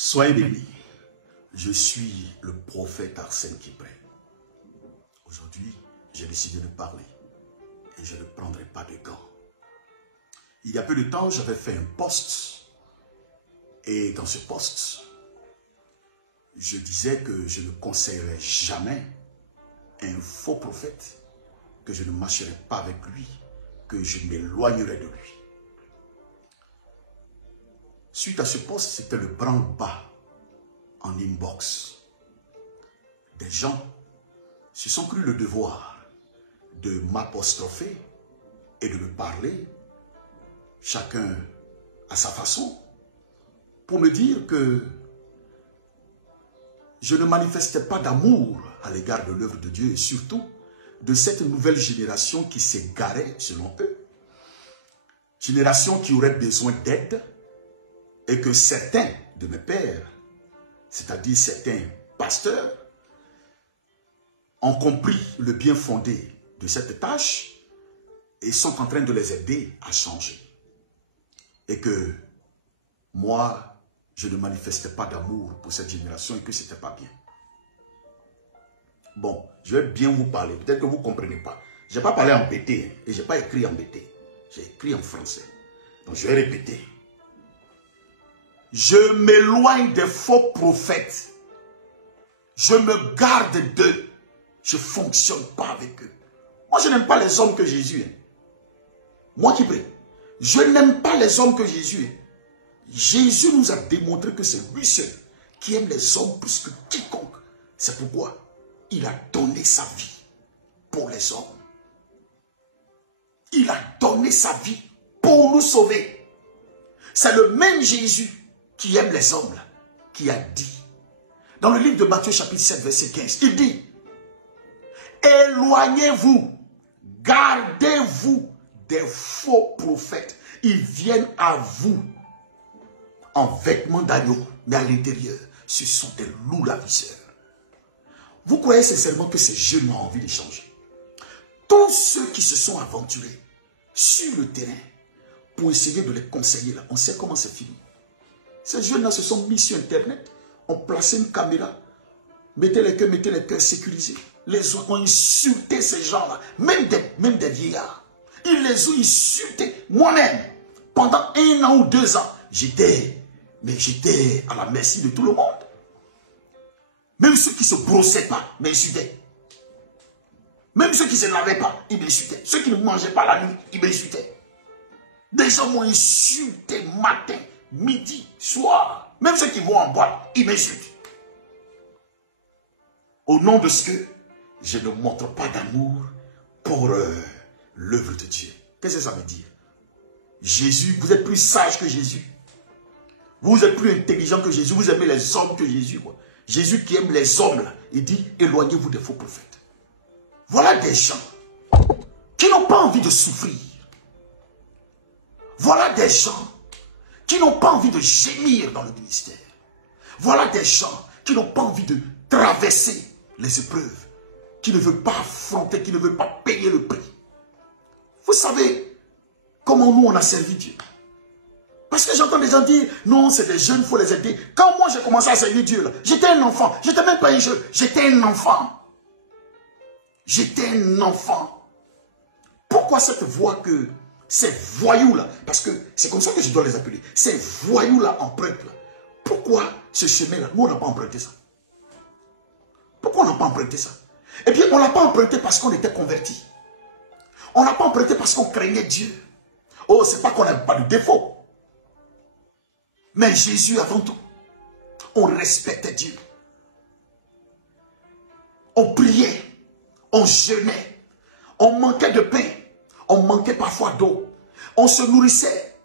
Soyez bénis. Je suis le prophète Arsène Kipré. Aujourd'hui, j'ai décidé de parler et je ne prendrai pas de gants. Il y a peu de temps, j'avais fait un post et dans ce post, je disais que je ne conseillerais jamais un faux prophète, que je ne marcherai pas avec lui, que je m'éloignerai de lui. Suite à ce post, c'était le branle-bas en inbox. Des gens se sont cru le devoir de m'apostropher et de me parler, chacun à sa façon, pour me dire que je ne manifestais pas d'amour à l'égard de l'œuvre de Dieu et surtout de cette nouvelle génération qui s'est garée, selon eux. Génération qui aurait besoin d'aide et que certains de mes pères, c'est-à-dire certains pasteurs, ont compris le bien fondé de cette tâche et sont en train de les aider à changer. Et que moi, je ne manifestais pas d'amour pour cette génération et que ce n'était pas bien. Bon, je vais bien vous parler. Peut-être que vous ne comprenez pas. Je n'ai pas parlé en BT et je n'ai pas écrit en BT. J'ai écrit en français. Donc je vais répéter. Je m'éloigne des faux prophètes. Je me garde d'eux. Je ne fonctionne pas avec eux. Moi, je n'aime pas les hommes que Jésus est. Moi qui prie. Je n'aime pas les hommes que Jésus est. Jésus nous a démontré que c'est lui seul qui aime les hommes plus que quiconque. C'est pourquoi il a donné sa vie pour les hommes. Il a donné sa vie pour nous sauver. C'est le même Jésus qui aime les hommes là, qui a dit, dans le livre de Matthieu chapitre 7 verset 15, il dit, éloignez-vous, gardez-vous des faux prophètes. Ils viennent à vous en vêtements d'agneau, mais à l'intérieur, ce sont des loups ravisseurs. Vous croyez sincèrement que ces jeunes ont envie de changer? Tous ceux qui se sont aventurés sur le terrain pour essayer de les conseiller, là, on sait comment c'est fini. Ces jeunes-là se sont mis sur Internet, ont placé une caméra, mettez les cœurs sécurisés. Les autres ont insulté ces gens-là, même des vieillards. Ils les ont insultés. Moi-même, pendant 1 an ou 2 ans, j'étais à la merci de tout le monde. Même ceux qui ne se brossaient pas m'insultaient. Même ceux qui ne se lavaient pas, ils m'insultaient. Ceux qui ne mangeaient pas la nuit, ils m'insultaient. Des gens m'ont insulté matin, midi, soir. Même ceux qui vont en boîte, ils m'insultent. Au nom de ce que je ne montre pas d'amour pour l'œuvre de Dieu. Qu'est-ce que ça veut dire? Jésus, vous êtes plus sage que Jésus. Vous êtes plus intelligent que Jésus. Vous aimez les hommes que Jésus. Quoi. Jésus qui aime les hommes, là, il dit, éloignez-vous des faux prophètes. Voilà des gens qui n'ont pas envie de souffrir. Voilà des gens qui n'ont pas envie de gémir dans le ministère. Voilà des gens qui n'ont pas envie de traverser les épreuves, qui ne veulent pas affronter, qui ne veulent pas payer le prix. Vous savez comment nous on a servi Dieu? Parce que j'entends des gens dire, non, c'est des jeunes, il faut les aider. Quand moi j'ai commencé à servir Dieu, j'étais un enfant. J'étais même pas un jeune, j'étais un enfant. J'étais un enfant. Pourquoi cette voie que ces voyous-là, parce que c'est comme ça que je dois les appeler, ces voyous-là empruntent là. Pourquoi ce chemin-là, nous on n'a pas emprunté ça? Pourquoi on n'a pas emprunté ça? Eh bien, on ne l'a pas emprunté parce qu'on était convertis. On n'a pas emprunté parce qu'on craignait Dieu. Oh, c'est pas qu'on n'a pas de défaut. Mais Jésus avant tout, on respectait Dieu. On priait, on jeûnait, on manquait de pain, on manquait parfois d'eau. On se nourrissait,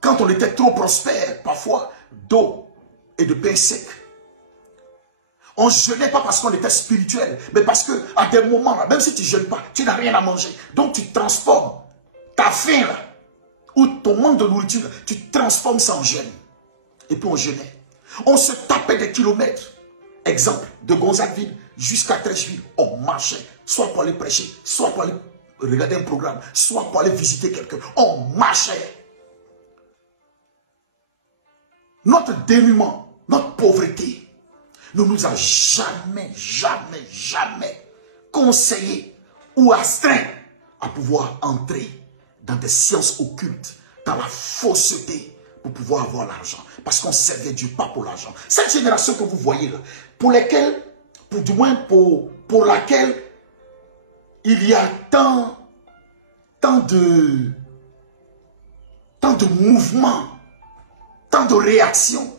quand on était trop prospère, parfois d'eau et de pain sec. On ne jeûnait pas parce qu'on était spirituel, mais parce qu'à des moments, là, même si tu ne jeûnes pas, tu n'as rien à manger. Donc tu transformes ta faim là, ou ton manque de nourriture, tu transformes ça en jeûne. Et puis on jeûnait. On se tapait des kilomètres. Exemple, de Gonzagueville jusqu'à Trècheville, on marchait, soit pour aller prêcher, soit pour aller regarder un programme, soit pour aller visiter quelqu'un. On marchait. Notre dénuement, notre pauvreté ne nous a jamais conseillé ou astreint à pouvoir entrer dans des sciences occultes, dans la fausseté, pour pouvoir avoir l'argent. Parce qu'on servait Dieu pas pour l'argent. Cette génération que vous voyez là, pour laquelle il y a tant de mouvements, tant de réactions.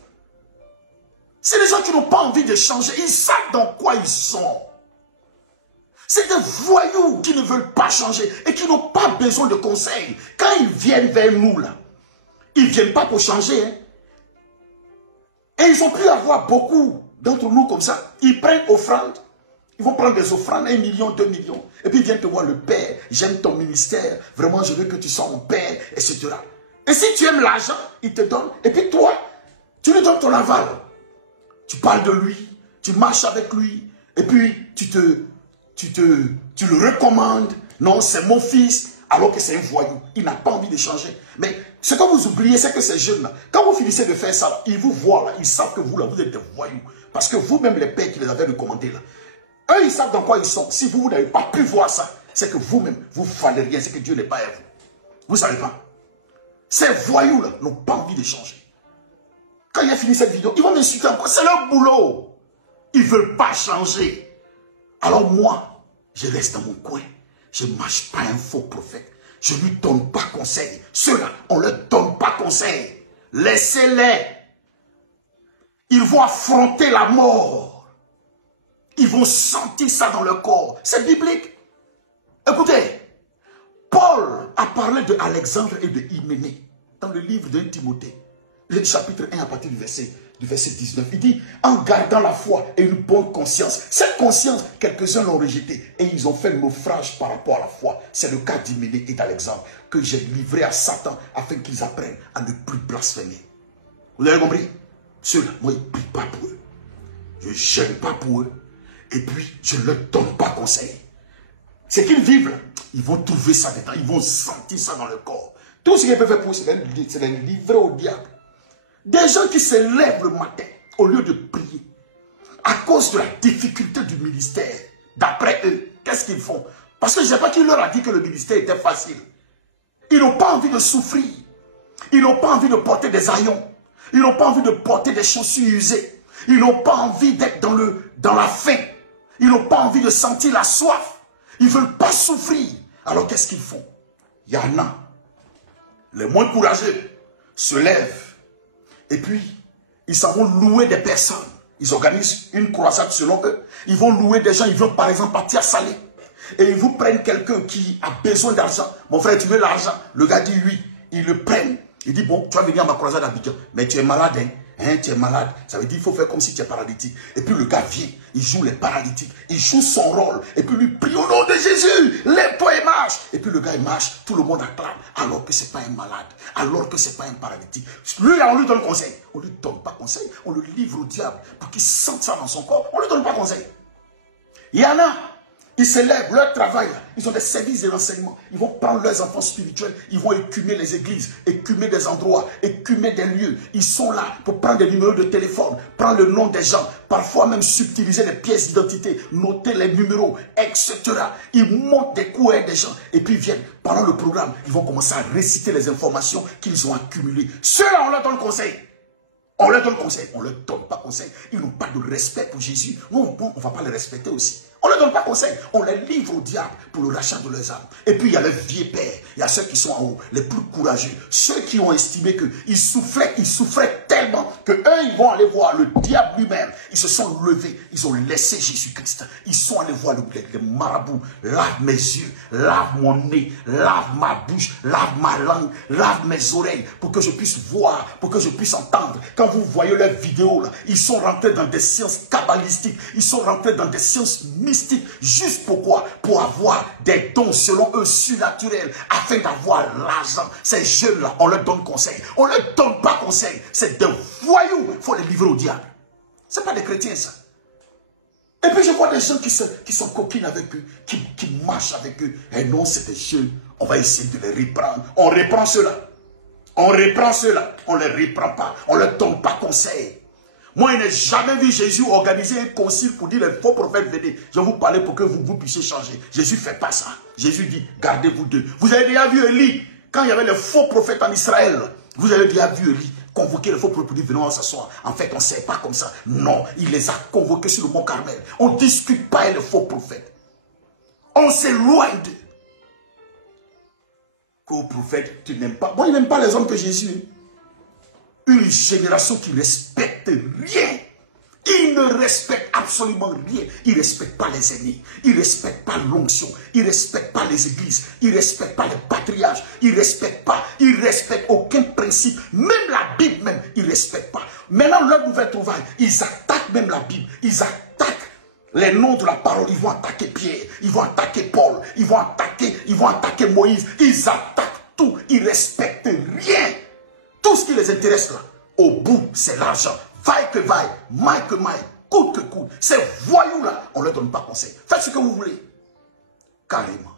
C'est des gens qui n'ont pas envie de changer. Ils savent dans quoi ils sont. C'est des voyous qui ne veulent pas changer et qui n'ont pas besoin de conseils. Quand ils viennent vers nous, là, ils ne viennent pas pour changer. Hein. Et ils ont pu avoir beaucoup d'entre nous comme ça. Ils prennent offrande. Ils vont prendre des offrandes, 1 million, 2 millions. Et puis ils viennent te voir, le Père, j'aime ton ministère. Vraiment, je veux que tu sois mon Père, etc. Et si tu aimes l'argent, il te donne. Et puis toi, tu lui donnes ton aval. Tu parles de lui, tu marches avec lui. Et puis tu le recommandes. Non, c'est mon fils. Alors que c'est un voyou. Il n'a pas envie de changer. Mais ce que vous oubliez, c'est que ces jeunes-là, quand vous finissez de faire ça, ils vous voient là, ils savent que vous, là, vous êtes des voyous. Parce que vous-même, les pères qui les avez recommandés là, eux, ils savent dans quoi ils sont. Si vous n'avez pas pu voir ça, c'est que vous-même, vous ne fallez rien. C'est que Dieu n'est pas à vous. Vous ne savez pas. Ces voyous-là n'ont pas envie de changer. Quand il a fini cette vidéo, ils vont m'insulter encore. C'est leur boulot. Ils ne veulent pas changer. Alors moi, je reste dans mon coin. Je ne marche pas un faux prophète. Je ne lui donne pas conseil. Ceux-là, on ne leur donne pas conseil. Laissez-les. Ils vont affronter la mort. Ils vont sentir ça dans leur corps. C'est biblique. Écoutez, Paul a parlé de Alexandre et de Hyménée dans le livre de Timothée, le chapitre 1 à partir du verset 19. Il dit, en gardant la foi et une bonne conscience. Cette conscience, quelques-uns l'ont rejetée et ils ont fait le naufrage par rapport à la foi. C'est le cas d'Hyménée et d'Alexandre que j'ai livré à Satan afin qu'ils apprennent à ne plus blasphémer. Vous avez compris? Ceux-là, moi, je ne prie pas pour eux. Je ne gêne pas pour eux. Et puis, je ne leur donne pas conseil. Ce qu'ils vivent, là, ils vont trouver ça dedans. Ils vont sentir ça dans leur corps. Tout ce qu'ils peuvent faire pour eux, c'est de les livrer au diable. Des gens qui se lèvent le matin au lieu de prier à cause de la difficulté du ministère. D'après eux, qu'est-ce qu'ils font? Parce que je ne sais pas qui leur a dit que le ministère était facile. Ils n'ont pas envie de souffrir. Ils n'ont pas envie de porter des haillons. Ils n'ont pas envie de porter des chaussures usées. Ils n'ont pas envie d'être dans la faim. Ils n'ont pas envie de sentir la soif. Ils ne veulent pas souffrir. Alors qu'est-ce qu'ils font? Il y en a. Les moins courageux se lèvent. Et puis, ils s'en vont louer des personnes. Ils organisent une croisade selon eux. Ils vont louer des gens. Ils vont par exemple partir à Salé. Et ils vous prennent quelqu'un qui a besoin d'argent. Mon frère, tu veux l'argent? Le gars dit oui. Ils le prennent. Il dit, bon, tu vas venir à ma croisade à Abidjan. Mais tu es malade, hein? Tu es malade. Ça veut dire qu'il faut faire comme si tu es paralytique. Et puis le gars vient. Il joue les paralytiques. Il joue son rôle. Et puis lui prie au nom de Jésus. Lève-toi et marche. Et puis le gars, il marche. Tout le monde acclame. Alors que ce n'est pas un malade. Alors que ce n'est pas un paralytique. Lui, on lui donne conseil. On ne lui donne pas conseil. On le livre au diable pour qu'il sente ça dans son corps. On ne lui donne pas conseil. Il y en a. Ils se lèvent, leur travail, ils ont des services de renseignement. Ils vont prendre leurs enfants spirituels, ils vont écumer les églises, écumer des endroits, écumer des lieux. Ils sont là pour prendre des numéros de téléphone, prendre le nom des gens, parfois même subtiliser les pièces d'identité, noter les numéros, etc. Ils montent des coups des gens et puis ils viennent. Pendant le programme, ils vont commencer à réciter les informations qu'ils ont accumulées. Ceux-là, on leur donne conseil. On leur donne conseil. On ne leur donne pas conseil. Ils n'ont pas de respect pour Jésus. Nous, on ne va pas les respecter aussi. On ne leur donne pas conseil. On les livre au diable pour le rachat de leurs âmes. Et puis, il y a les vieux pères. Il y a ceux qui sont en haut, les plus courageux. Ceux qui ont estimé qu'ils souffraient tellement qu'eux, ils vont aller voir le diable lui-même. Ils se sont levés. Ils ont laissé Jésus-Christ. Ils sont allés voir le marabout. Lave mes yeux, lave mon nez, lave ma bouche, lave ma langue, lave mes oreilles pour que je puisse voir, pour que je puisse entendre. Quand vous voyez leurs vidéos, là, ils sont rentrés dans des sciences kabbalistiques. Ils sont rentrés dans des sciences mystiques. Juste pourquoi? Pour avoir des dons selon eux surnaturels afin d'avoir l'argent. Ces jeunes-là, on leur donne conseil. On ne leur donne pas conseil. C'est des voyous. Il faut les livrer au diable. Ce n'est pas des chrétiens, ça. Et puis je vois des gens qui sont coquines avec eux, qui marchent avec eux. Et non, c'est des jeunes. On va essayer de les reprendre. On reprend ceux-là. On reprend ceux-là. On ne les reprend pas. On ne leur donne pas conseil. Moi, je n'ai jamais vu Jésus organiser un concile pour dire les faux prophètes venez. Je vais vous parler pour que vous puissiez changer. Jésus ne fait pas ça. Jésus dit, gardez-vous d'eux. Vous avez déjà vu Élie, quand il y avait les faux prophètes en Israël, vous avez déjà vu Élie convoquer les faux prophètes pour dire venons s'asseoir. En fait, on ne sait pas comme ça. Non, il les a convoqués sur le mont Carmel. On ne discute pas avec les faux prophètes. On s'éloigne d'eux. Qu'au prophète, tu n'aimes pas. Moi, il n'aime pas les hommes que Jésus. Une génération qui ne respecte rien. Il ne respecte absolument rien. Il ne respecte pas les aînés. Il ne respecte pas l'onction. Il ne respecte pas les églises. Il ne respecte pas les patriarches. Il ne respecte pas. Il ne respecte aucun principe. Même la Bible même, il ne respecte pas. Maintenant, leur nouvelle trouvaille, ils attaquent même la Bible. Ils attaquent les noms de la parole. Ils vont attaquer Pierre. Ils vont attaquer Paul. Ils vont attaquer Moïse. Ils attaquent tout. Ils ne respectent rien. Tout ce qui les intéresse là, au bout, c'est l'argent. Vaille que vaille, maille que maille, coûte que coûte. Ces voyous là, on ne leur donne pas conseil. Faites ce que vous voulez. Carrément.